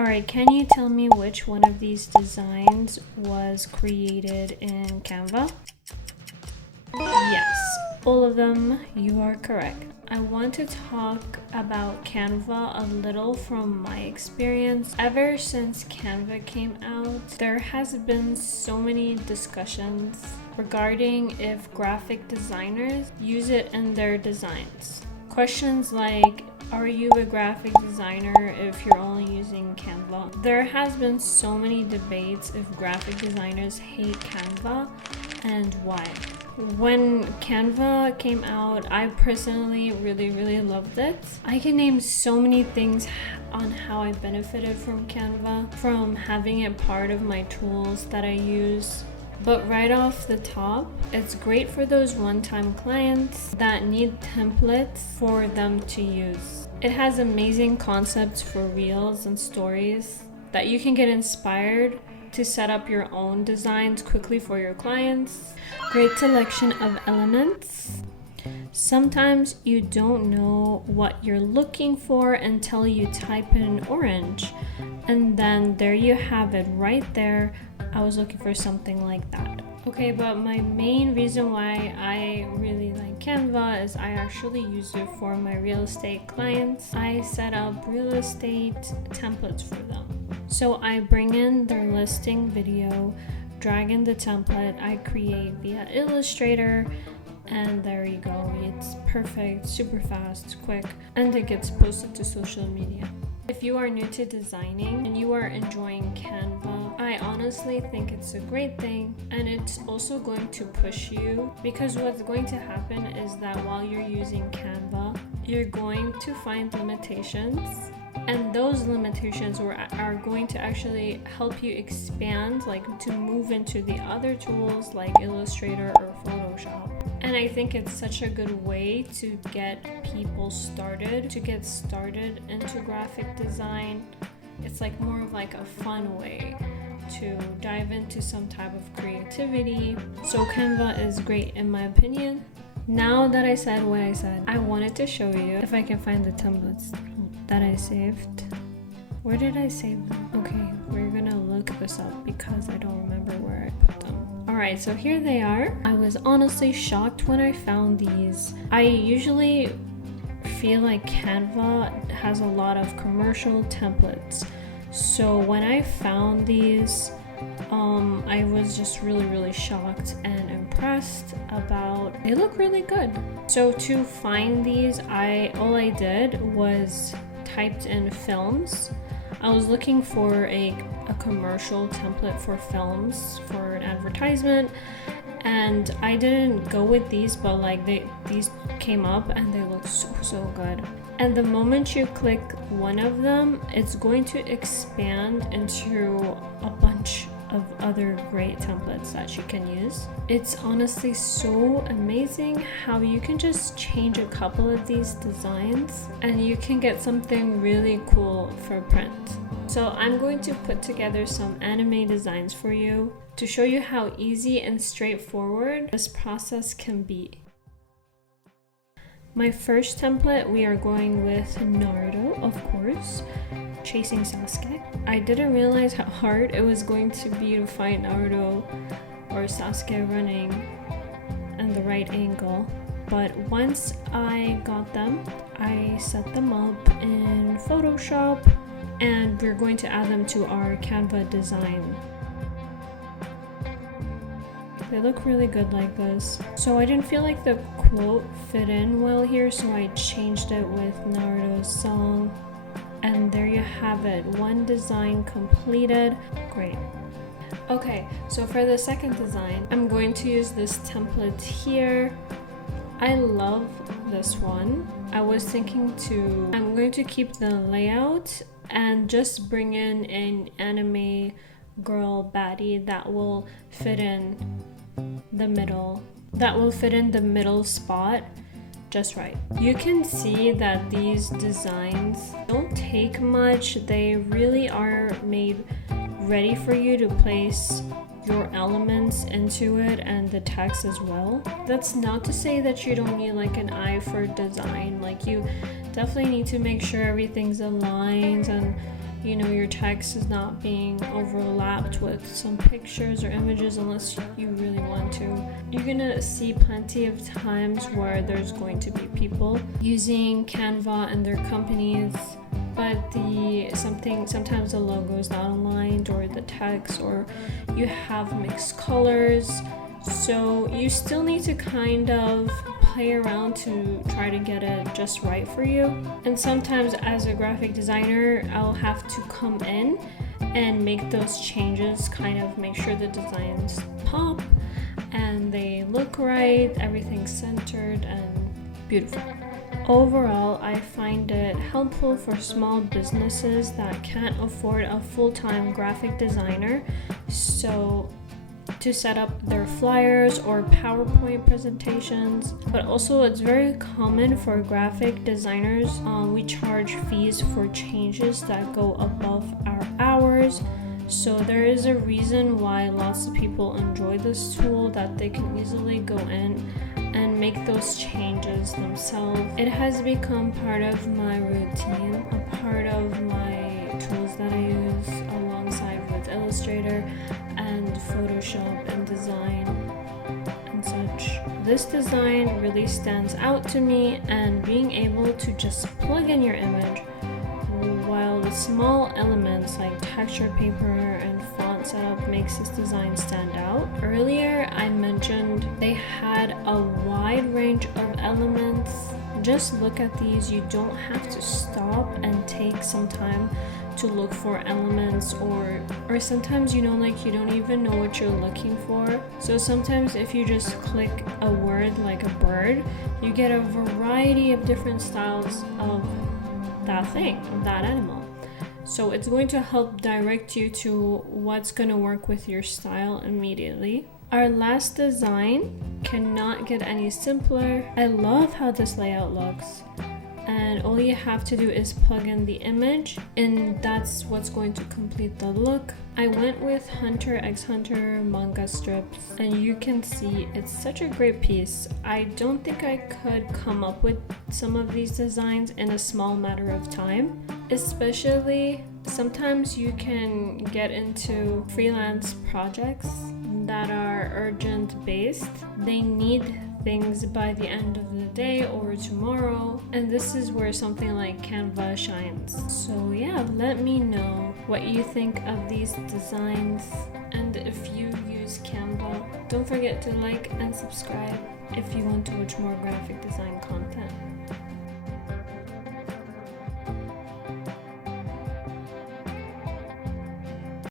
Alright, can you tell me which one of these designs was created in Canva? Yes, all of them, you are correct. I want to talk about Canva a little from my experience. Ever since Canva came out, there has been so many discussions regarding if graphic designers use it in their designs. Questions like, are you a graphic designer if you're only using Canva? There has been so many debates if graphic designers hate Canva and why. When Canva came out, I personally really loved it. I can name so many things on how I benefited from Canva, from having it part of my tools that I use. But right off the top, it's great for those one-time clients that need templates for them to use. It has amazing concepts for reels and stories that you can get inspired to set up your own designs quickly for your clients. Great selection of elements. Sometimes you don't know what you're looking for until you type in orange, and then there you have it right there. I was looking for something like that. Okay, but my main reason why I really like Canva is I actually use it for my real estate clients. I set up real estate templates for them. So I bring in their listing video, drag in the template, I create via Illustrator, and there you go. It's perfect, super fast, quick, and it gets posted to social media. If you are new to designing and you are enjoying Canva, I honestly think it's a great thing, and it's also going to push you, because what's going to happen is that while you're using Canva, you're going to find limitations, and those limitations are going to actually help you expand, like to move into the other tools like Illustrator or Photoshop. And I think it's such a good way to get people started, into graphic design. It's like more of like a fun way to dive into some type of creativity. So Canva is great in my opinion. Now that I said what I said, I wanted to show you if I can find the templates that I saved. Where did I save them? Okay, we're gonna look this up because I don't remember where I put them. Alright, so here they are. I was honestly shocked when I found these. I usually feel like Canva has a lot of commercial templates. So when I found these, I was just really shocked and impressed about, they look really good. So to find these, all I did was typed in films. I was looking for a commercial template for films for an advertisement, and I didn't go with these, but like these came up and they look so good. And the moment you click one of them, it's going to expand into a bunch of other great templates that you can use. It's honestly so amazing how you can just change a couple of these designs and you can get something really cool for print. So I'm going to put together some anime designs for you to show you how easy and straightforward this process can be. My first template, we are going with Naruto, of course, chasing Sasuke. I didn't realize how hard it was going to be to find Naruto or Sasuke running in the right angle. But once I got them, I set them up in Photoshop, and we're going to add them to our Canva design. They look really good like this. So I didn't feel like the quote fit in well here, so I changed it with Naruto's song. And there you have it, one design completed. Great. Okay, so for the second design, I'm going to use this template here. I love this one. I was thinking I'm going to keep the layout and just bring in an anime girl baddie that will fit in the middle. Spot just right. You can see that these designs don't take much. They really are made ready for you to place your elements into it and the text as well. That's not to say that you don't need like an eye for design. Like you definitely need to make sure everything's aligned and you know, your text is not being overlapped with some pictures or images unless you really want to. You're gonna see plenty of times where there's going to be people using Canva and their companies, but sometimes the logo is not aligned, or the text, or you have mixed colors. So you still need to kind of play around to try to get it just right for you. And sometimes as a graphic designer, I'll have to come in and make those changes, kind of make sure the designs pop and they look right, everything's centered and beautiful. Overall, I find it helpful for small businesses that can't afford a full-time graphic designer, so to set up their flyers or PowerPoint presentations. But also it's very common for graphic designers. We charge fees for changes that go above our hours. So there is a reason why lots of people enjoy this tool, that they can easily go in and make those changes themselves. It has become part of my routine, a part of my tools that I use alongside with Illustrator and Photoshop and design and such. This design really stands out to me, and being able to just plug in your image, while the small elements like texture paper and font setup makes this design stand out. Earlier I mentioned they had a wide range of elements. Just look at these. You don't have to stop and take some time to look for elements, or sometimes, you know, like you don't even know what you're looking for. So sometimes if you just click a word like a bird, you get a variety of different styles of that thing, of that animal. So it's going to help direct you to what's going to work with your style immediately. Our last design cannot get any simpler. I love how this layout looks, and all you have to do is plug in the image, and that's what's going to complete the look. I went with Hunter x Hunter manga strips, and you can see it's such a great piece. I don't think I could come up with some of these designs in a small matter of time. Especially sometimes you can get into freelance projects that are urgent based. They need things by the end of the day or tomorrow, and this is where something like Canva shines. So yeah, let me know what you think of these designs, and if you use Canva. Don't forget to like and subscribe if you want to watch more graphic design content.